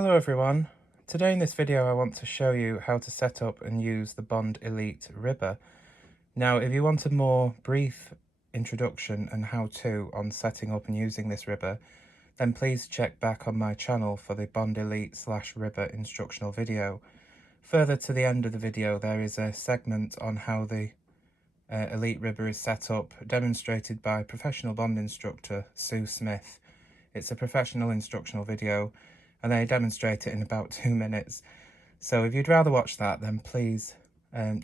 Hello everyone. Today in this video I want to show you how to set up and use the Bond Elite ribber. Now if you want a more brief introduction and how-to on setting up and using this ribber, then please check back on my channel for the Bond Elite / ribber instructional video. Further to the end of the video there is a segment on how the Elite ribber is set up, demonstrated by professional Bond instructor Sue Smith. It's a professional instructional video and they demonstrate it in about 2 minutes. So if you'd rather watch that, then please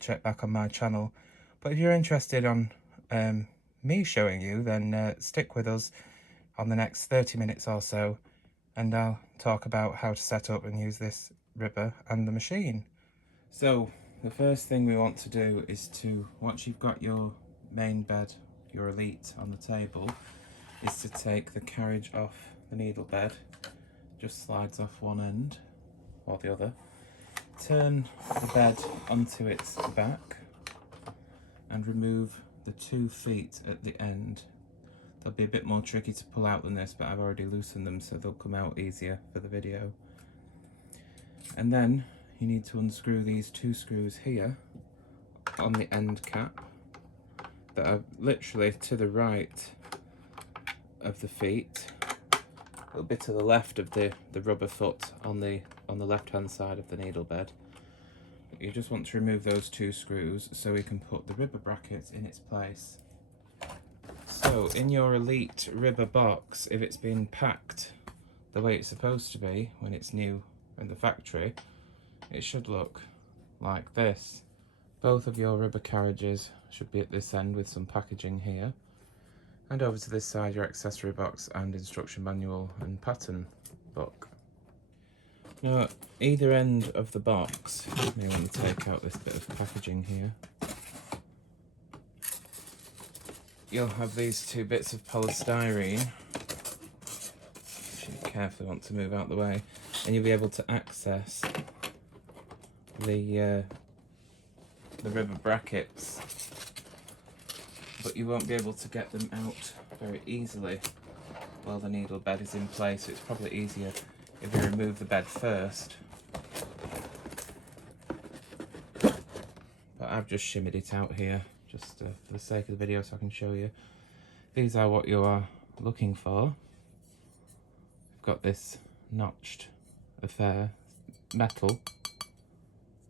check back on my channel. But if you're interested on me showing you, then stick with us on the next 30 minutes or so, and I'll talk about how to set up and use this ribber and the machine. So the first thing we want to do is to, once you've got your main bed, your Elite, on the table, is to take the carriage off the needle bed. Just slides off one end or the other. Turn the bed onto its back and remove the 2 feet at the end. They'll be a bit more tricky to pull out than this, but I've already loosened them so they'll come out easier for the video. And then you need to unscrew these 2 screws here on the end cap that are literally to the right of the feet, a little bit to the left of the rubber foot on the left hand side of the needle bed. You just want to remove those 2 screws so we can put the ribber bracket in its place. So in your Elite ribber box, if it's been packed the way it's supposed to be when it's new in the factory, it should look like this. Both of your ribber carriages should be at this end with some packaging here. And over to this side, your accessory box and instruction manual and pattern book. Now at either end of the box, you may want to take out this bit of packaging here. You'll have these 2 bits of polystyrene, which you carefully want to move out the way, and you'll be able to access the ribber brackets, but you won't be able to get them out very easily while the needle bed is in place. So it's probably easier if you remove the bed first. But I've just shimmied it out here just for the sake of the video so I can show you. These are what you are looking for. You've got this notched affair, metal,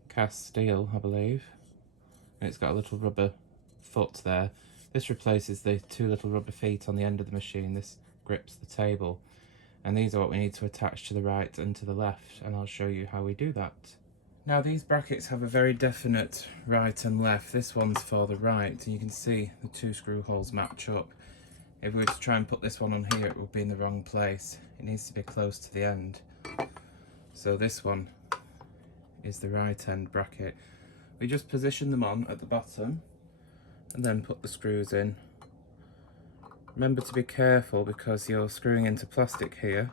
cast steel I believe, and it's got a little rubber foot there. This replaces the 2 little rubber feet on the end of the machine. This grips the table, and these are what we need to attach to the right and to the left, and I'll show you how we do that. Now these brackets have a very definite right and left. This one's for the right, and you can see the 2 screw holes match up. If we were to try and put this one on here, it would be in the wrong place. It needs to be close to the end. So this one is the right end bracket. We just position them on at the bottom and then put the screws in. Remember to be careful because you're screwing into plastic here,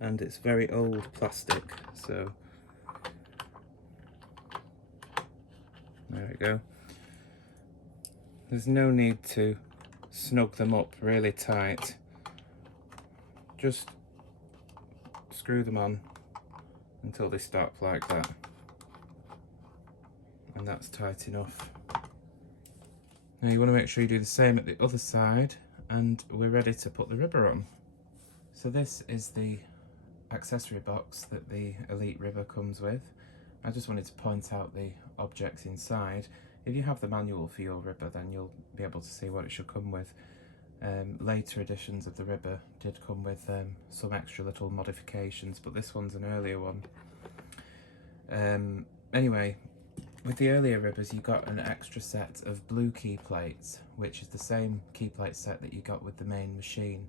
and it's very old plastic, so there we go. There's no need to snug them up really tight, just screw them on until they stop like that, and that's tight enough. Now you want to make sure you do the same at the other side, and we're ready to put the ribber on. So this is the accessory box that the Elite ribber comes with. I just wanted to point out the objects inside. If you have the manual for your ribber, then you'll be able to see what it should come with. Later editions of the ribber did come with some extra little modifications, but this one's an earlier one. Anyway, with the earlier ribbers you got an extra set of blue key plates, which is the same key plate set that you got with the main machine,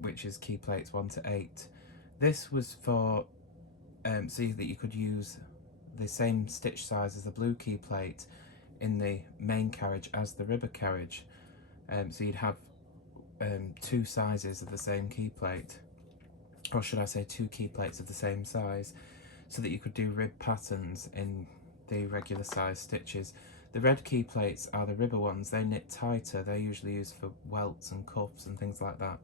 which is key plates 1 to 8. This was for so that you could use the same stitch size as the blue key plate in the main carriage as the ribber carriage. So you'd have 2 sizes of the same key plate, or should I say 2 key plates of the same size, so that you could do rib patterns in the regular size stitches. The red key plates are the ribber ones. They knit tighter. They're usually used for welts and cuffs and things like that,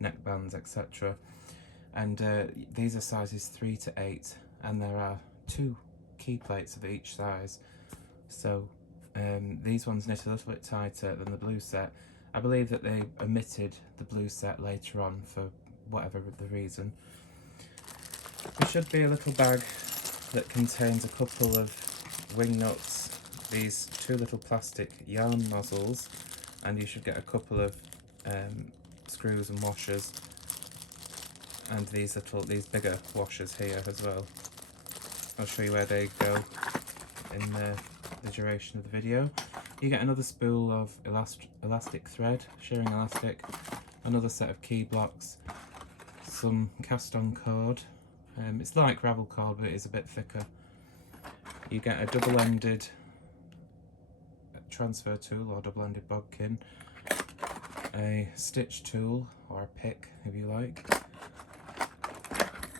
neckbands, etc. and these are sizes 3 to 8, and there are 2 key plates of each size. So these ones knit a little bit tighter than the blue set. I believe that they omitted the blue set later on for whatever the reason. There should be a little bag that contains a couple of wing nuts, these 2 little plastic yarn nozzles, and you should get a couple of screws and washers, and these bigger washers here as well. I'll show you where they go in the duration of the video. You get another spool of elastic thread, shearing elastic, another set of key blocks, some cast on cord. It's like gravel cord, but it is a bit thicker. You get a double-ended transfer tool or double-ended bodkin, a stitch tool or a pick if you like,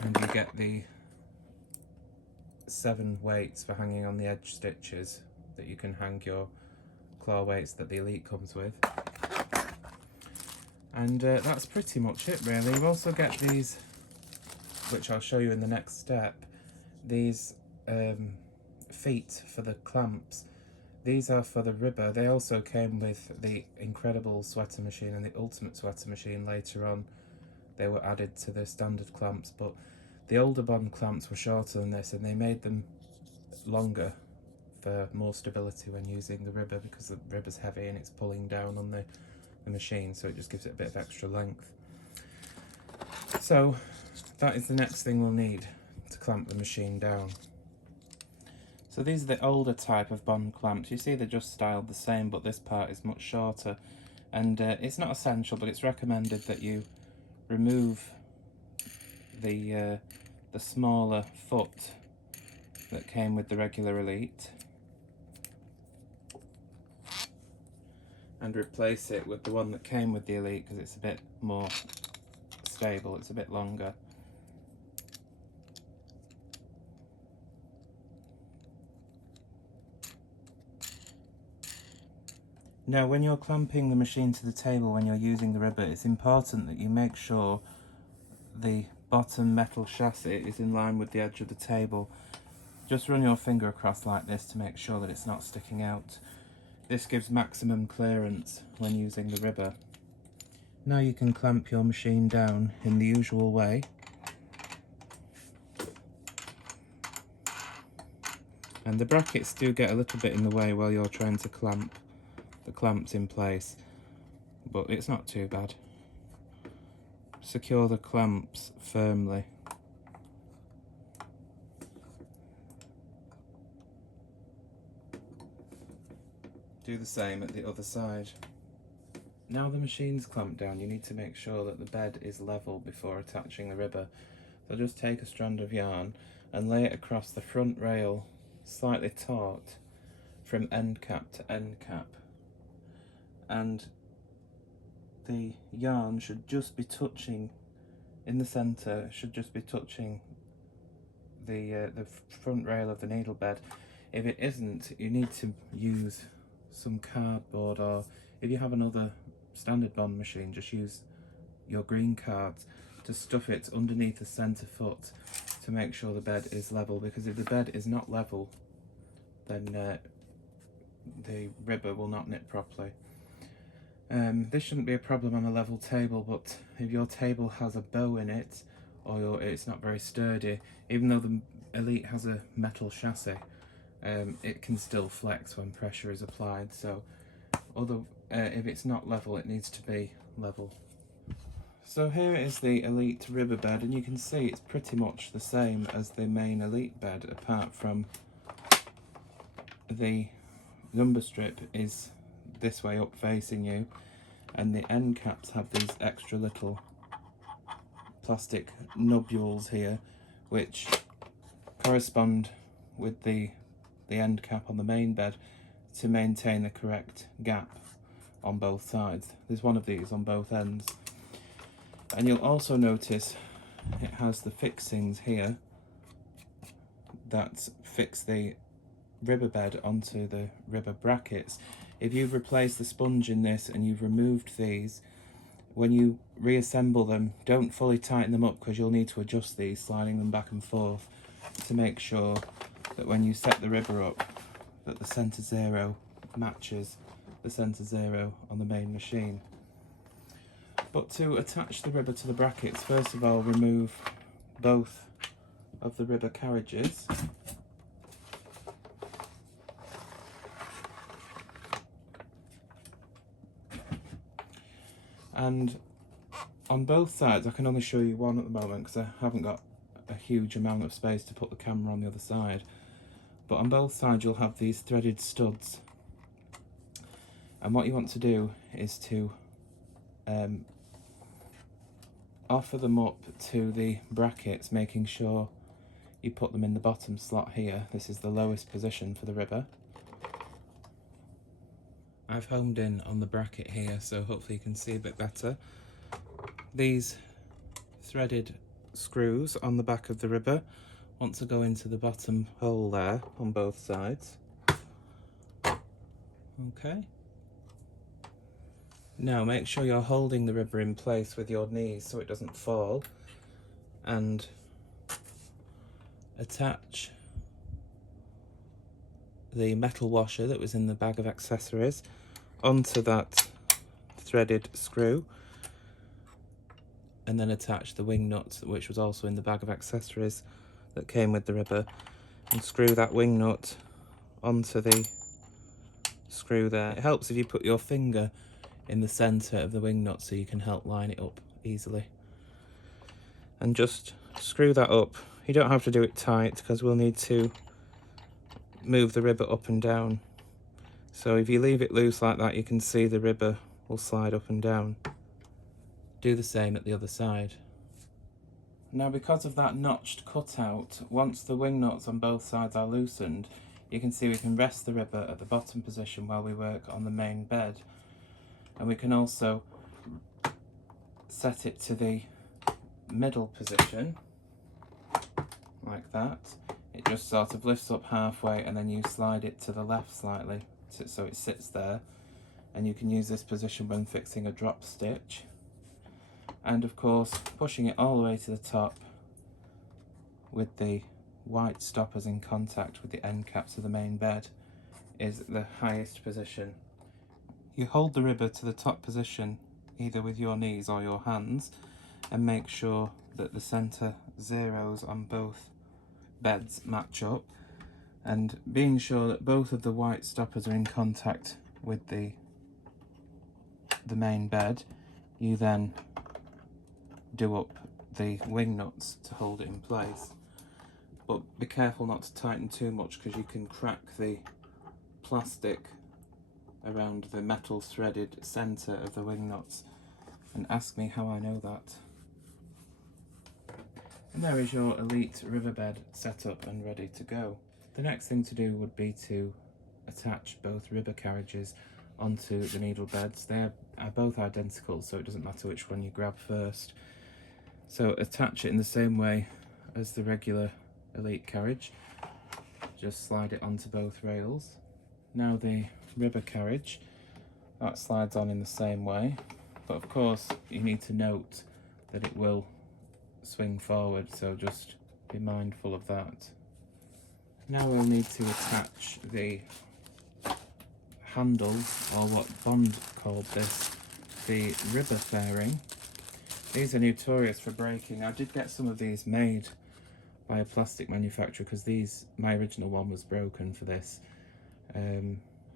and you get the 7 weights for hanging on the edge stitches that you can hang your claw weights that the Elite comes with. And that's pretty much it really. You also get these, which I'll show you in the next step, these feet for the clamps. These are for the ribber. They also came with the Incredible sweater machine and the Ultimate sweater machine later on. They were added to the standard clamps, but the older Bond clamps were shorter than this, and they made them longer for more stability when using the ribber, because the ribber's heavy and it's pulling down on the machine, so it just gives it a bit of extra length. So that is the next thing we'll need to clamp the machine down. So these are the older type of Bond clamps. You see they're just styled the same, but this part is much shorter, and it's not essential, but it's recommended that you remove the smaller foot that came with the regular Elite and replace it with the one that came with the Elite, because it's a bit more stable, it's a bit longer. Now when you're clamping the machine to the table, when you're using the ribber, it's important that you make sure the bottom metal chassis is in line with the edge of the table. Just run your finger across like this to make sure that it's not sticking out. This gives maximum clearance when using the ribber. Now you can clamp your machine down in the usual way. And the brackets do get a little bit in the way while you're trying to clamp the clamps in place, but it's not too bad. Secure the clamps firmly. Do the same at the other side. Now the machine's clamped down, you need to make sure that the bed is level before attaching the ribber. So just take a strand of yarn and lay it across the front rail, slightly taut from end cap to end cap. And the yarn should just be touching, in the centre, should just be touching the front rail of the needle bed. If it isn't, you need to use some cardboard, or if you have another standard Bond machine, just use your green cards to stuff it underneath the centre foot to make sure the bed is level, because if the bed is not level, then the ribber will not knit properly. This shouldn't be a problem on a level table, but if your table has a bow in it, or it's not very sturdy, even though the Elite has a metal chassis, it can still flex when pressure is applied. So if it's not level, it needs to be level. So here is the Elite ribber bed, and you can see it's pretty much the same as the main Elite bed, apart from the number strip is this way up facing you, and the end caps have these extra little plastic nubules here, which correspond with the end cap on the main bed to maintain the correct gap on both sides. There's one of these on both ends, and you'll also notice it has the fixings here that fix the ribber bed onto the ribber brackets. If you've replaced the sponge in this and you've removed these, when you reassemble them, don't fully tighten them up because you'll need to adjust these, sliding them back and forth to make sure that when you set the ribber up that the centre zero matches the centre zero on the main machine. But to attach the ribber to the brackets, first of all remove both of the ribber carriages. And on both sides, I can only show you one at the moment because I haven't got a huge amount of space to put the camera on the other side. But on both sides you'll have these threaded studs. And what you want to do is to offer them up to the brackets, making sure you put them in the bottom slot here. This is the lowest position for the ribber. I've homed in on the bracket here, so hopefully you can see a bit better. These threaded screws on the back of the ribber want to go into the bottom hole there on both sides. Okay. Now make sure you're holding the ribber in place with your knees so it doesn't fall, and attach the metal washer that was in the bag of accessories onto that threaded screw, and then attach the wing nut, which was also in the bag of accessories that came with the ribber, and screw that wing nut onto the screw there. It helps if you put your finger in the centre of the wing nut so you can help line it up easily. And just screw that up. You don't have to do it tight because we'll need to move the ribber up and down. So if you leave it loose like that, you can see the ribber will slide up and down. Do the same at the other side. Now, because of that notched cutout, once the wing nuts on both sides are loosened, you can see we can rest the ribber at the bottom position while we work on the main bed. And we can also set it to the middle position, like that. It just sort of lifts up halfway and then you slide it to the left slightly so it sits there. And you can use this position when fixing a drop stitch. And of course, pushing it all the way to the top with the white stoppers in contact with the end caps of the main bed is the highest position. You hold the ribber to the top position either with your knees or your hands and make sure that the centre zeros on both beds match up, and being sure that both of the white stoppers are in contact with the main bed, you then do up the wing nuts to hold it in place. But be careful not to tighten too much because you can crack the plastic around the metal threaded centre of the wing nuts, and ask me how I know that. And there is your Elite riverbed set up and ready to go. The next thing to do would be to attach both ribber carriages onto the needle beds. They are both identical, so it doesn't matter which one you grab first. So attach it in the same way as the regular Elite carriage. Just slide it onto both rails. Now the ribber carriage, that slides on in the same way, but of course you need to note that it will swing forward, so just be mindful of that. Now we'll need to attach the handle, or what Bond called this, the ribber fairing. These are notorious for breaking. I did get some of these made by a plastic manufacturer because my original one was broken for this,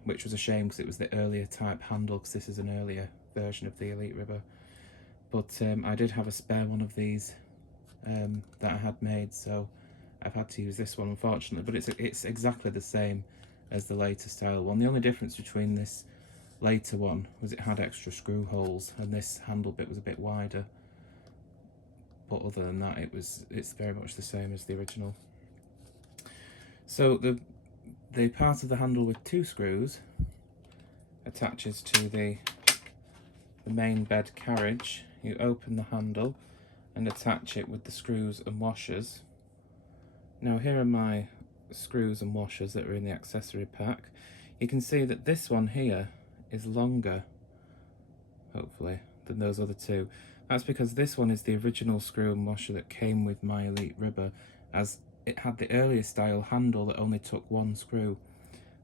which was a shame because it was the earlier type handle, because this is an earlier version of the Elite ribber. But I did have a spare one of these that I had made, so I've had to use this one unfortunately, but it's exactly the same as the later style one. The only difference between this later one was it had extra screw holes and this handle bit was a bit wider, but other than that it's very much the same as the original. So the part of the handle with 2 screws attaches to the main bed carriage. You open the handle and attach it with the screws and washers. Now here are my screws and washers that are in the accessory pack. You can see that this one here is longer, hopefully, than those other two. That's because this one is the original screw and washer that came with my Elite ribber, as it had the earlier style handle that only took one screw.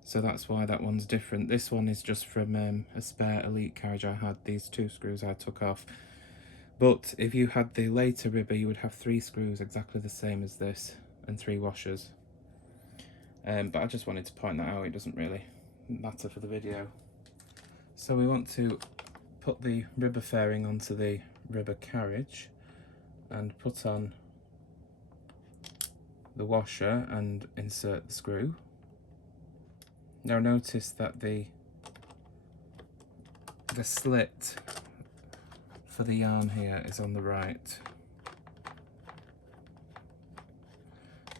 So that's why that one's different. This one is just from a spare Elite carriage I had. These 2 screws I took off. But if you had the later ribber, you would have 3 screws exactly the same as this and 3 washers. But I just wanted to point that out. It doesn't really matter for the video. So we want to put the ribber fairing onto the ribber carriage and put on the washer and insert the screw. Now notice that the slit for the yarn here is on the right.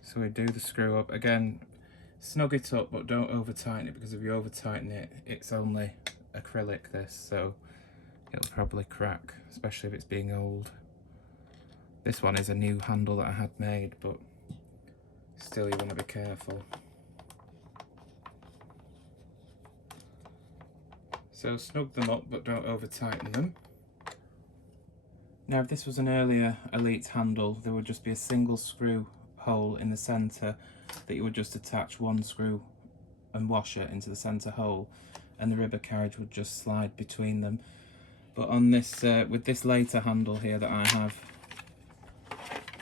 So we do the screw up. Again, snug it up, but don't over tighten it, because if you over tighten it, it's only acrylic this, so it'll probably crack, especially if it's being old. This one is a new handle that I had made, but still you want to be careful. So snug them up, but don't over tighten them. Now if this was an earlier Elite handle, there would just be a single screw hole in the centre that you would just attach one screw and washer into the centre hole, and the ribber carriage would just slide between them. But on this, with this later handle here that I have,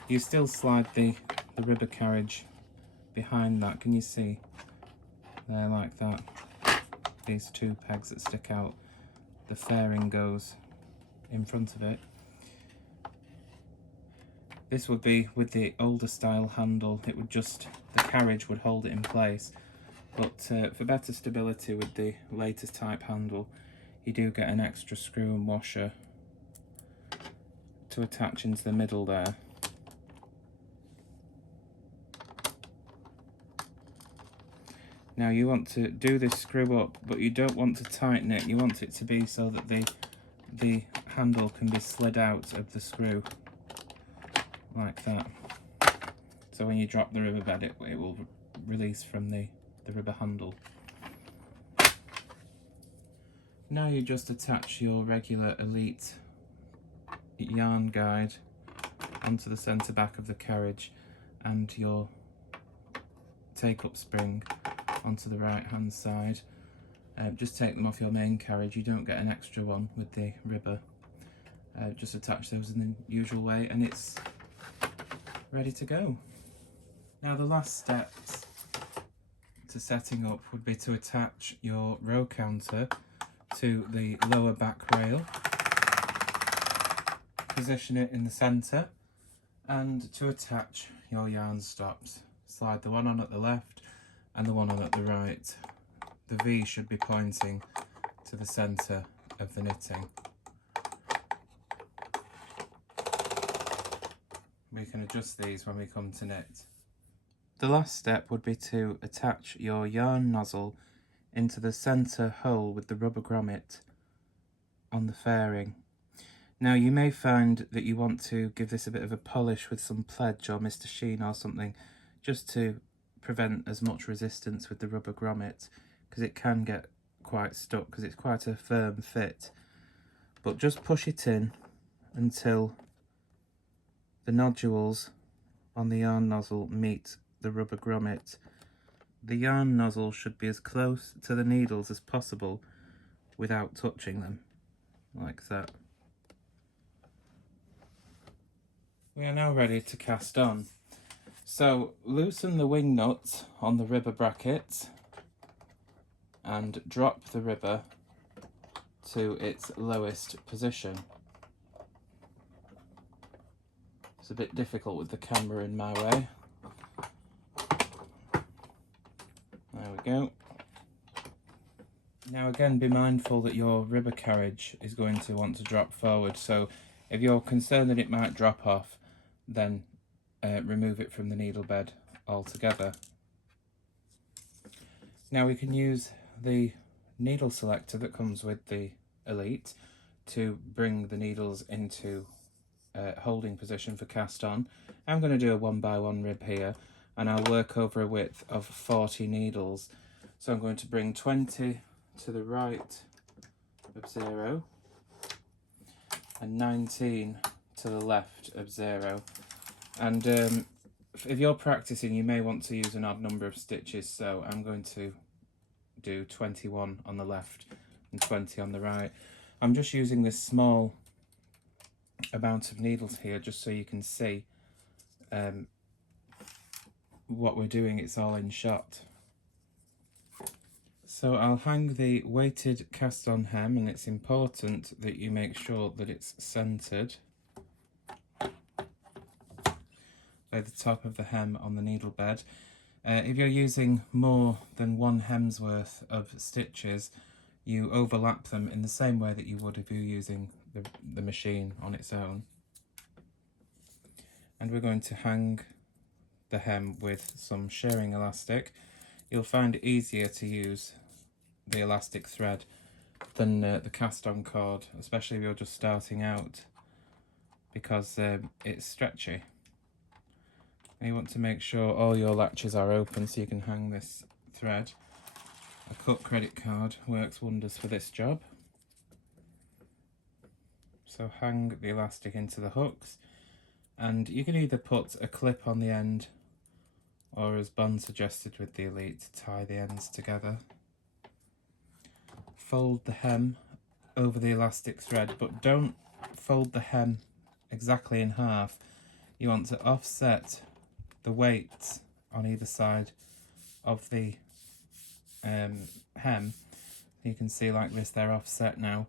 you still slide the ribber carriage behind that. Can you see? There, like that. These 2 pegs that stick out, the fairing goes in front of it. This would be with the older style handle, it would just, the carriage would hold it in place. But for better stability with the latest type handle, you do get an extra screw and washer to attach into the middle there. Now you want to do this screw up, but you don't want to tighten it. You want it to be so that the handle can be slid out of the screw, like that. So when you drop the ribber bed, it will release from the ribber handle. Now you just attach your regular Elite yarn guide onto the centre back of the carriage and your take-up spring onto the right hand side. Just take them off your main carriage, you don't get an extra one with the ribber. Just attach those in the usual way and it's ready to go. Now the last steps to setting up would be to attach your row counter to the lower back rail, position it in the centre, and to attach your yarn stops. Slide the one on at the left and the one on at the right. The V should be pointing to the centre of the knitting. We can adjust these when we come to knit. The last step would be to attach your yarn nozzle into the centre hole with the rubber grommet on the fairing. Now you may find that you want to give this a bit of a polish with some pledge or Mr. Sheen or something, just to prevent as much resistance with the rubber grommet, because it can get quite stuck because it's quite a firm fit. But just push it in until the nodules on the yarn nozzle meet the rubber grommet. The yarn nozzle should be as close to the needles as possible without touching them, like that. We are now ready to cast on. So loosen the wing nut on the ribber bracket and drop the ribber to its lowest position. It's a bit difficult with the camera in my way. There we go. Now again, be mindful that your ribber carriage is going to want to drop forward, so if you're concerned that it might drop off, then remove it from the needle bed altogether. Now we can use the needle selector that comes with the Elite to bring the needles into holding position for cast on. I'm going to do a 1x1 rib here, and I'll work over a width of 40 needles. So I'm going to bring 20 to the right of 0, and 19 to the left of 0. And if you're practicing, you may want to use an odd number of stitches, so I'm going to do 21 on the left and 20 on the right. I'm just using this small amount of needles here just so you can see what we're doing. It's all in shot. So I'll hang the weighted cast on hem, and it's important that you make sure that it's centered by the top of the hem on the needle bed. If you're using more than one hem's worth of stitches, you overlap them in the same way that you would if you're using the machine on its own. And we're going to hang the hem with some shirring elastic. You'll find it easier to use the elastic thread than the cast on cord, especially if you're just starting out, because it's stretchy. And you want to make sure all your latches are open so you can hang this thread. A cut credit card works wonders for this job. So hang the elastic into the hooks, and you can either put a clip on the end, or as Bond suggested with the Elite, tie the ends together. Fold the hem over the elastic thread, but don't fold the hem exactly in half. You want to offset the weights on either side of the hem. You can see like this, they're offset now.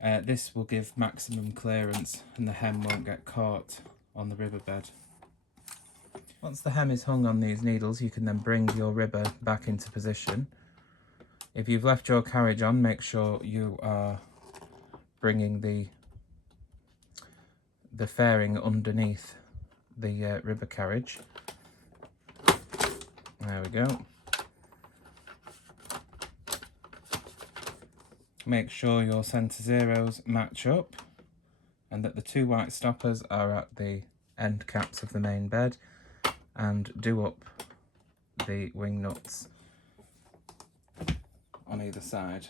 This will give maximum clearance and the hem won't get caught on the riverbed. Once the hem is hung on these needles, you can then bring your ribber back into position. If you've left your carriage on, make sure you are bringing the fairing underneath the ribber carriage. There we go. Make sure your centre zeros match up and that the two white stoppers are at the end caps of the main bed, and do up the wing nuts on either side.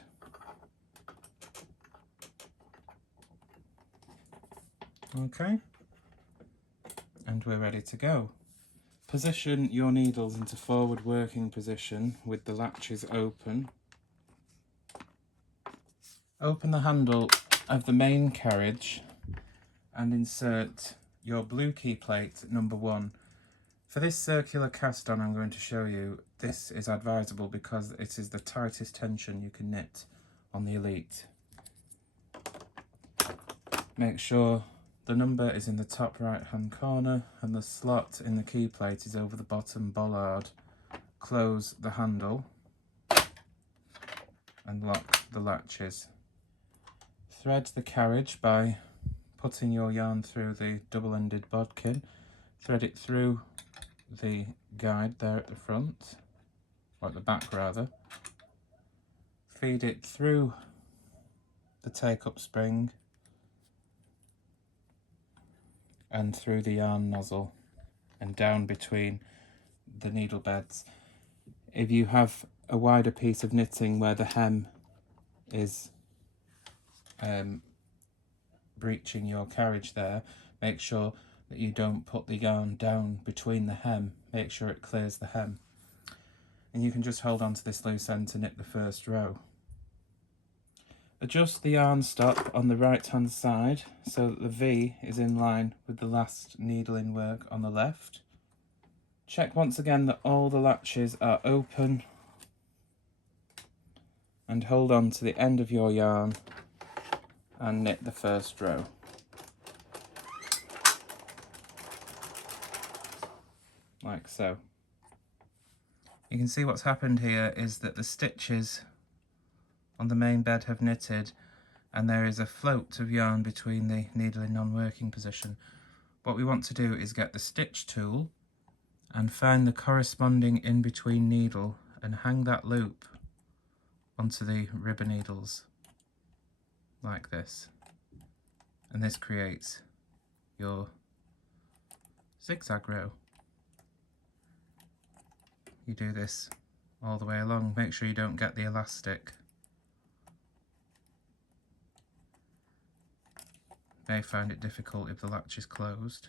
Okay, and we're ready to go. Position your needles into forward working position with the latches open. Open the handle of the main carriage and insert your blue key plate number 1. For this circular cast on I'm going to show you, this is advisable because it is the tightest tension you can knit on the Elite. Make sure the number is in the top right hand corner and the slot in the key plate is over the bottom bollard. Close the handle and lock the latches. Thread the carriage by putting your yarn through the double-ended bodkin. Thread it through the guide there at the front, or at the back rather. Feed it through the take-up spring and through the yarn nozzle and down between the needle beds. If you have a wider piece of knitting where the hem is breaching your carriage there, make sure that you don't put the yarn down between the hem. Make sure it clears the hem. And you can just hold on to this loose end to knit the first row. Adjust the yarn stop on the right hand side so that the V is in line with the last needling work on the left. Check once again that all the latches are open and hold on to the end of your yarn and knit the first row. Like so. You can see what's happened here is that the stitches on the main bed have knitted and there is a float of yarn between the needle in non-working position. What we want to do is get the stitch tool and find the corresponding in-between needle and hang that loop onto the ribber needles like this, and this creates your zigzag row. You do this all the way along. Make sure you don't get the elastic may find it difficult if the latch is closed.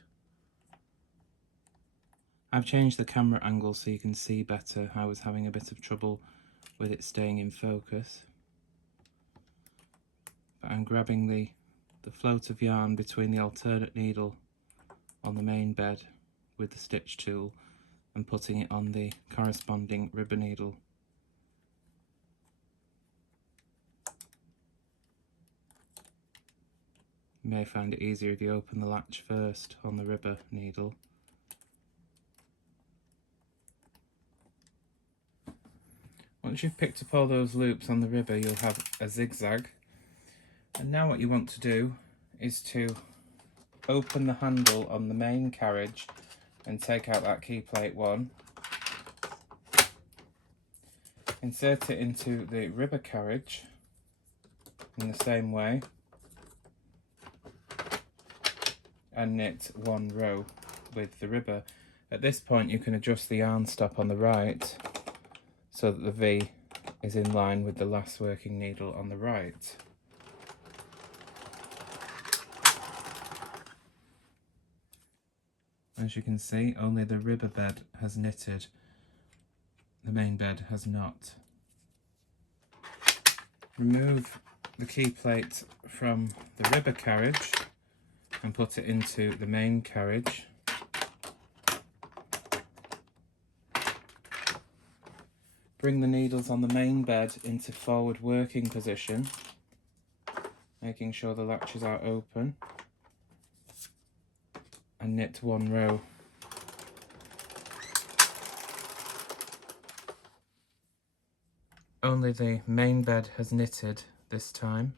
I've changed the camera angle so you can see better. I was having a bit of trouble with it staying in focus. But I'm grabbing the float of yarn between the alternate needle on the main bed with the stitch tool and putting it on the corresponding ribber needle. You may find it easier if you open the latch first on the ribber needle. Once you've picked up all those loops on the ribber, you'll have a zigzag. And now what you want to do is to open the handle on the main carriage and take out that key plate 1. Insert it into the ribber carriage in the same way and knit 1 row with the ribber. At this point you can adjust the yarn stop on the right so that the V is in line with the last working needle on the right. As you can see, only the ribber bed has knitted, the main bed has not. Remove the key plate from the ribber carriage and put it into the main carriage. Bring the needles on the main bed into forward working position, making sure the latches are open, and knit 1 row. Only the main bed has knitted this time.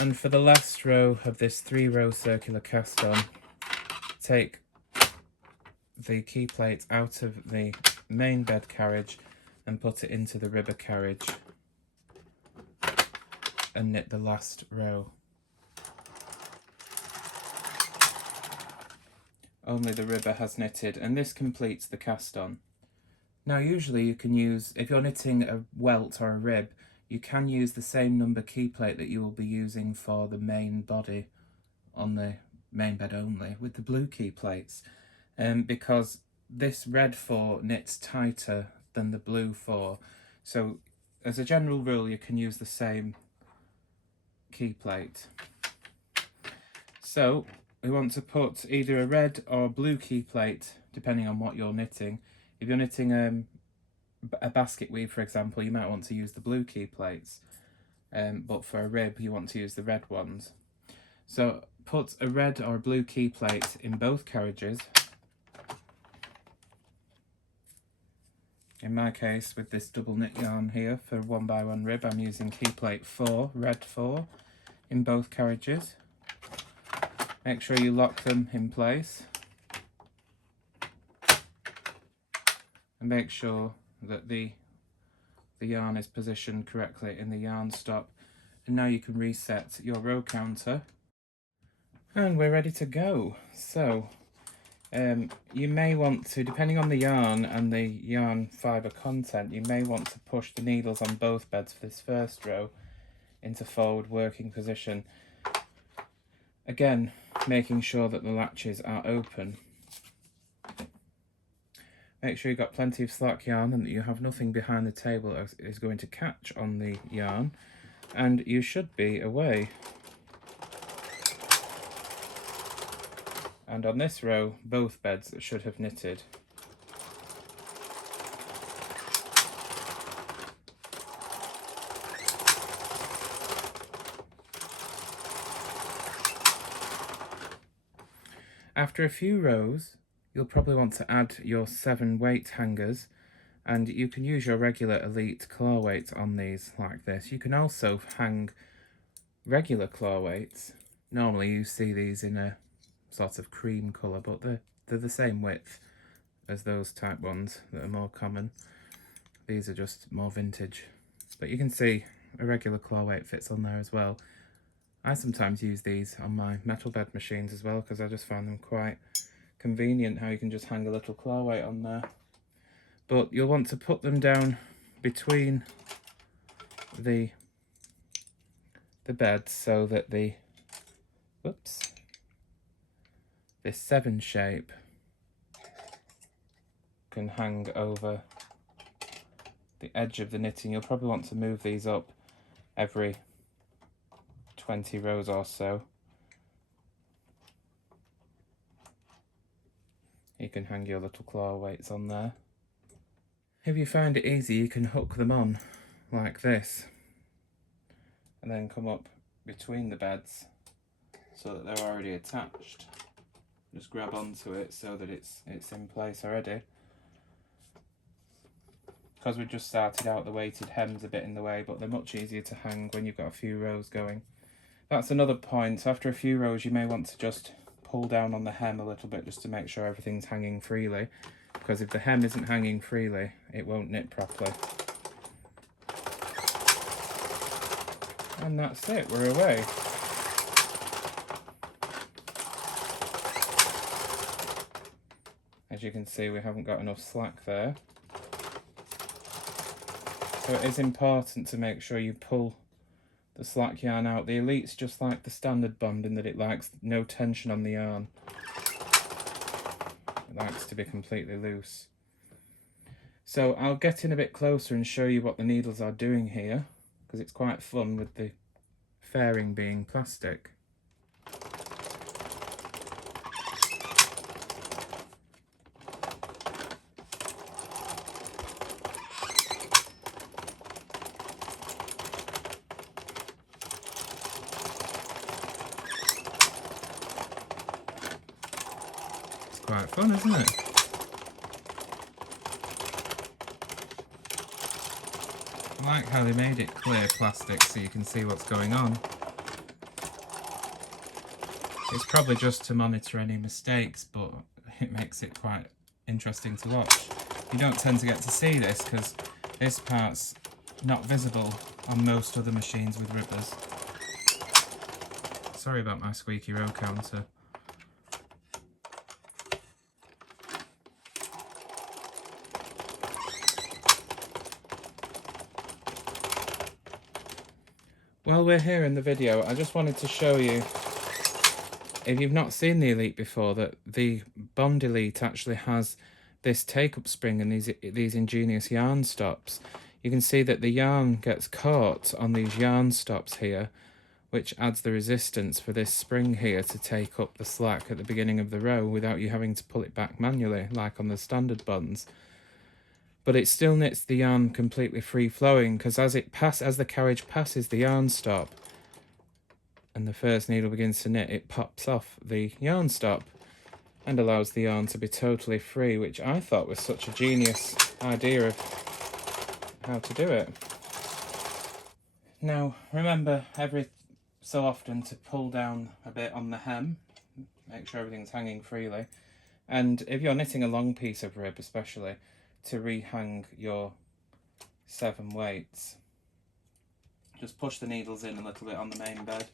And for the last row of this 3-row circular cast on, take the key plate out of the main bed carriage and put it into the ribber carriage and knit the last row. Only the ribber has knitted, and this completes the cast on. Now usually you can use, if you're knitting a welt or a rib, you can use the same number key plate that you will be using for the main body on the main bed only with the blue key plates, because this red 4 knits tighter than the blue 4. So as a general rule you can use the same key plate. So we want to put either a red or blue key plate depending on what you're knitting. If you're knitting a basket weave, for example, you might want to use the blue key plates, but for a rib you want to use the red ones. So put a red or a blue key plate in both carriages. In my case, with this double knit yarn here for 1x1 rib, I'm using key plate 4, red 4, in both carriages. Make sure you lock them in place. And make sure that the yarn is positioned correctly in the yarn stop. And now you can reset your row counter. And we're ready to go. So you may want to, depending on the yarn and the yarn fibre content, you may want to push the needles on both beds for this first row into forward working position. Again, making sure that the latches are open. Make sure you've got plenty of slack yarn and that you have nothing behind the table that is going to catch on the yarn, and you should be away. And on this row, both beds should have knitted. After a few rows, you'll probably want to add your 7 weight hangers, and you can use your regular Elite claw weights on these like this. You can also hang regular claw weights. Normally you see these in a sort of cream colour, but they're the same width as those type ones that are more common. These are just more vintage, but you can see a regular claw weight fits on there as well. I sometimes use these on my metal bed machines as well because I just find them quite convenient how you can just hang a little claw weight on there. But you'll want to put them down between the the bed so that the, whoops, this 7 shape can hang over the edge of the knitting. You'll probably want to move these up every 20 rows or so. You can hang your little claw weights on there. If you find it easy, you can hook them on like this and then come up between the beds so that they're already attached. Just grab onto it so that it's in place already. Because we just started out, the weighted hem's a bit in the way, but they're much easier to hang when you've got a few rows going. That's another point. After a few rows, you may want to just pull down on the hem a little bit just to make sure everything's hanging freely, because if the hem isn't hanging freely, it won't knit properly. And that's it, we're away. As you can see, we haven't got enough slack there. So it is important to make sure you pull the slack yarn out. The Elite's just like the standard bond in that it likes no tension on the yarn. It likes to be completely loose. So I'll get in a bit closer and show you what the needles are doing here, because it's quite fun with the fairing being plastic. Quite fun, isn't it? I like how they made it clear plastic so you can see what's going on. It's probably just to monitor any mistakes, but it makes it quite interesting to watch. You don't tend to get to see this because this part's not visible on most other machines with ribbers. Sorry about my squeaky row counter. While we're here in the video, I just wanted to show you, if you've not seen the Elite before, that the Bond Elite actually has this take-up spring and these ingenious yarn stops. You can see that the yarn gets caught on these yarn stops here, which adds the resistance for this spring here to take up the slack at the beginning of the row without you having to pull it back manually, like on the standard bonds. But it still knits the yarn completely free-flowing, because as the carriage passes the yarn stop and the first needle begins to knit, it pops off the yarn stop and allows the yarn to be totally free, which I thought was such a genius idea of how to do it. Now, remember every so often to pull down a bit on the hem, make sure everything's hanging freely, and if you're knitting a long piece of rib especially, to rehang your 7 weights. Just push the needles in a little bit on the main bed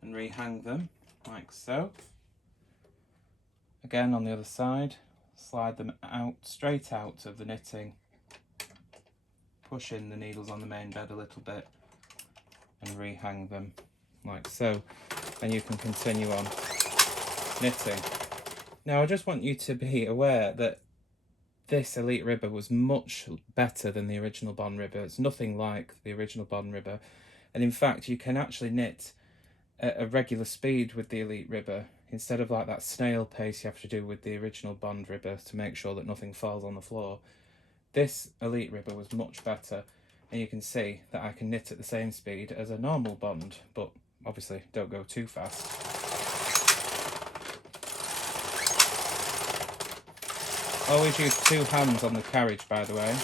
and rehang them, like so. Again on the other side, slide them out, straight out of the knitting. Push in the needles on the main bed a little bit and rehang them, like so. And you can continue on knitting. Now I just want you to be aware that this Elite ribber was much better than the original Bond ribber. It's nothing like the original Bond ribber. And in fact, you can actually knit at a regular speed with the Elite ribber, instead of like that snail pace you have to do with the original Bond ribber to make sure that nothing falls on the floor. This Elite ribber was much better. And you can see that I can knit at the same speed as a normal Bond, but obviously don't go too fast. Always use 2 hands on the carriage, by the way.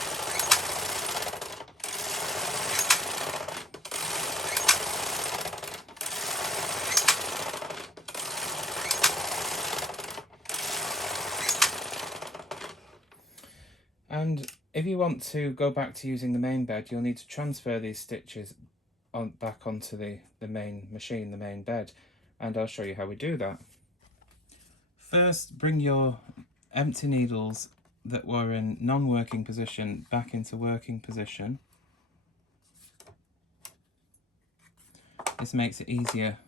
And if you want to go back to using the main bed, you'll need to transfer these stitches back onto the main machine, the main bed, and I'll show you how we do that. First, bring your empty needles that were in non-working position back into working position. This makes it easier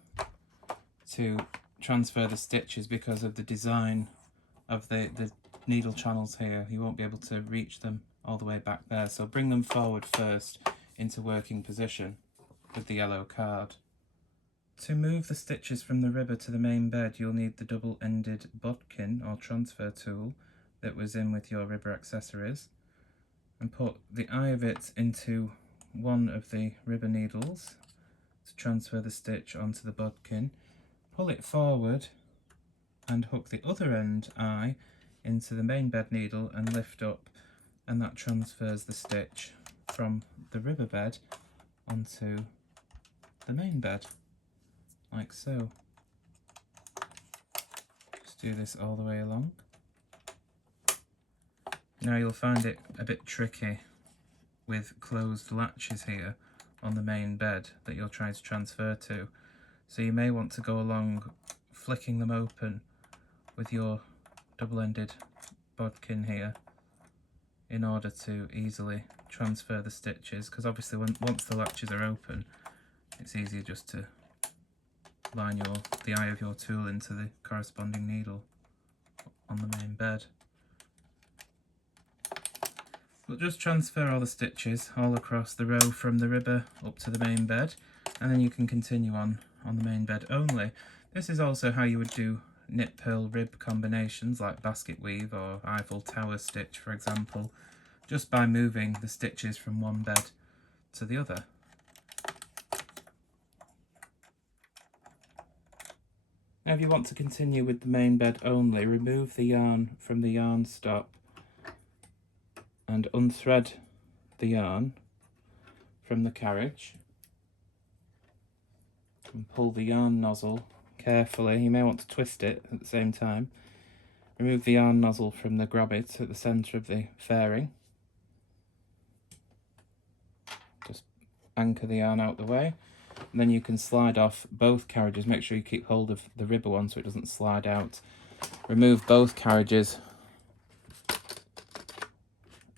to transfer the stitches because of the design of the needle channels here. You won't be able to reach them all the way back there, so bring them forward first into working position with the yellow card. To move the stitches from the ribber to the main bed, you'll need the double-ended bodkin or transfer tool that was in with your ribber accessories, and put the eye of it into one of the ribber needles to transfer the stitch onto the bodkin. Pull it forward and hook the other end eye into the main bed needle and lift up, and that transfers the stitch from the ribber bed onto the main bed, like so. Just do this all the way along. Now you'll find it a bit tricky with closed latches here on the main bed that you're trying to transfer to, so you may want to go along flicking them open with your double-ended bodkin here in order to easily transfer the stitches, because obviously once the latches are open, it's easier just to line the eye of your tool into the corresponding needle on the main bed. But just transfer all the stitches all across the row from the ribber up to the main bed, and then you can continue on the main bed only. This is also how you would do knit purl rib combinations like basket weave or Eiffel Tower stitch, for example, just by moving the stitches from one bed to the other. Now if you want to continue with the main bed only, remove the yarn from the yarn stop and unthread the yarn from the carriage and pull the yarn nozzle carefully. You may want to twist it at the same time. Remove the yarn nozzle from the grobbet at the centre of the fairing. Just anchor the yarn out the way, and then you can slide off both carriages. Make sure you keep hold of the ribber one so it doesn't slide out. Remove both carriages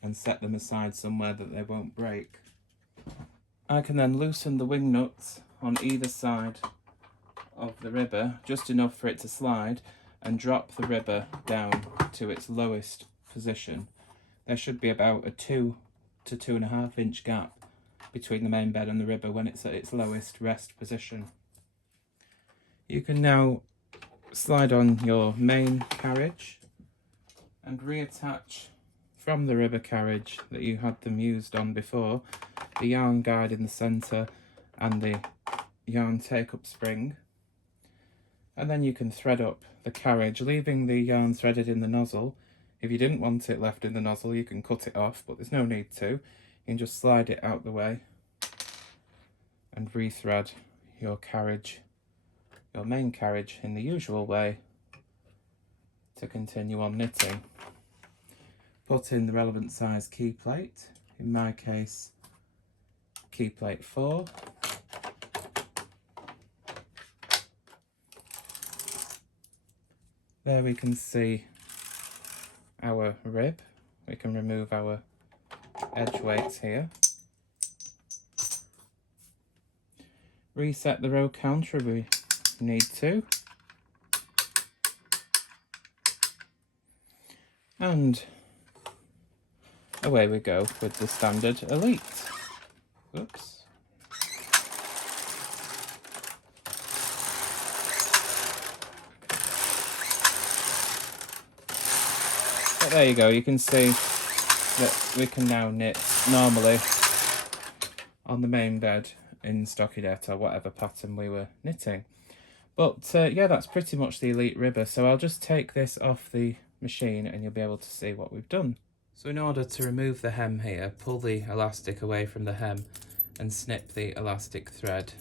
and set them aside somewhere that they won't break. I can then loosen the wing nuts on either side of the ribber, just enough for it to slide, and drop the ribber down to its lowest position. There should be about a 2 to 2.5 inch gap between the main bed and the ribber when it's at its lowest rest position. You can now slide on your main carriage and reattach from the ribber carriage that you had them used on before the yarn guide in the centre and the yarn take-up spring, and then you can thread up the carriage, leaving the yarn threaded in the nozzle. If you didn't want it left in the nozzle, you can cut it off, but there's no need to. You can just slide it out the way and rethread your carriage, your main carriage, in the usual way to continue on knitting. Put in the relevant size key plate, in my case key plate 4. There we can see our rib. We can remove our edge weights here. Reset the row counter if we need to. And away we go with the standard Elite. Oops. But there you go, you can see that we can now knit normally on the main bed in stockinette or whatever pattern we were knitting. But yeah, that's pretty much the Elite ribber, so I'll just take this off the machine and you'll be able to see what we've done. So in order to remove the hem here, pull the elastic away from the hem and snip the elastic thread.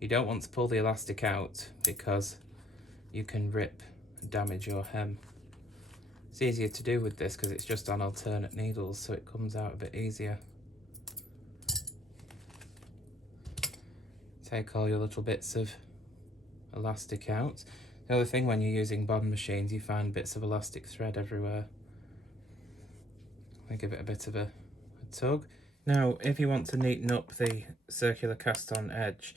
You don't want to pull the elastic out because you can rip and damage your hem. It's easier to do with this because it's just on alternate needles, so it comes out a bit easier. Take all your little bits of elastic out. The other thing, when you're using bond machines, you find bits of elastic thread everywhere. I give it a bit of a tug. Now, if you want to neaten up the circular cast-on edge,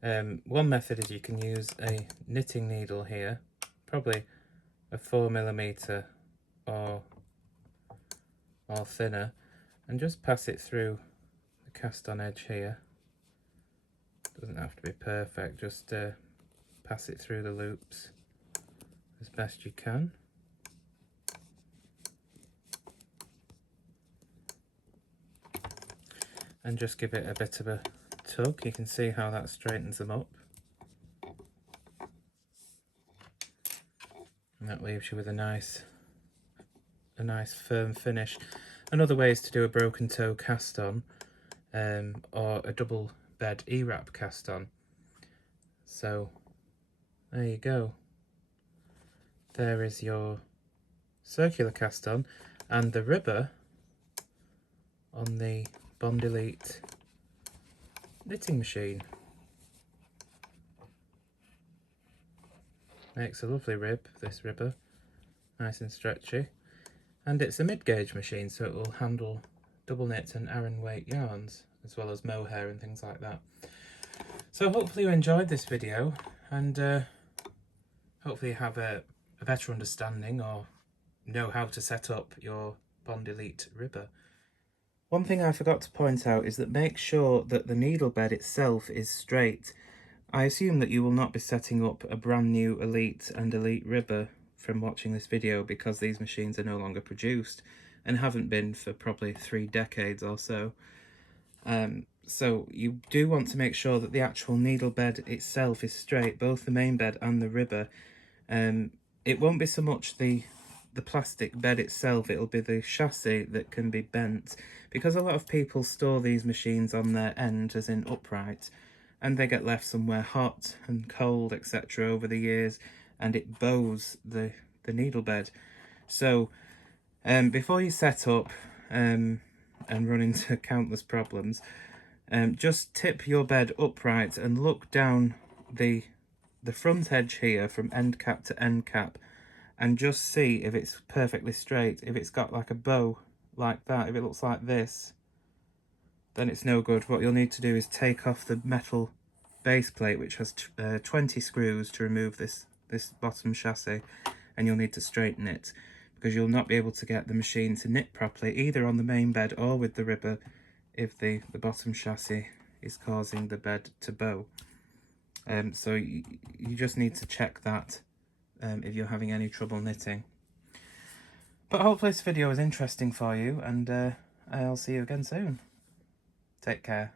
one method is you can use a knitting needle here, probably a 4mm or thinner, and just pass it through the cast-on edge here. Doesn't have to be perfect, just pass it through the loops as best you can. And just give it a bit of a tug. You can see how that straightens them up. And that leaves you with a nice firm finish. Another way is to do a broken toe cast on, or a double bed E-wrap cast on. So there you go. There is your circular cast on, and the ribber on the Bond Elite knitting machine. Makes a lovely rib, this ribber, nice and stretchy, and it's a mid-gauge machine, so it will handle double knit and Aran weight yarns, as well as mohair and things like that. So hopefully you enjoyed this video, and hopefully you have a better understanding or know how to set up your Bond Elite ribber. One thing I forgot to point out is that make sure that the needle bed itself is straight. I assume that you will not be setting up a brand new Elite and Elite ribber from watching this video, because these machines are no longer produced and haven't been for probably 3 decades or so. So you do want to make sure that the actual needle bed itself is straight, both the main bed and the ribber. It won't be so much the plastic bed itself, it'll be the chassis that can be bent, because a lot of people store these machines on their end, as in upright, and they get left somewhere hot and cold, etc. over the years, and it bows the needle bed. So before you set up and run into countless problems, just tip your bed upright and look down the front edge here from end cap to end cap, and just see if it's perfectly straight. If it's got like a bow like that, if it looks like this, then it's no good. What you'll need to do is take off the metal base plate, which has 20 screws to remove this bottom chassis, and you'll need to straighten it, because you'll not be able to get the machine to knit properly, either on the main bed or with the ribber, if the bottom chassis is causing the bed to bow. So you just need to check that if you're having any trouble knitting. But hopefully this video was interesting for you, and I'll see you again soon. Take care.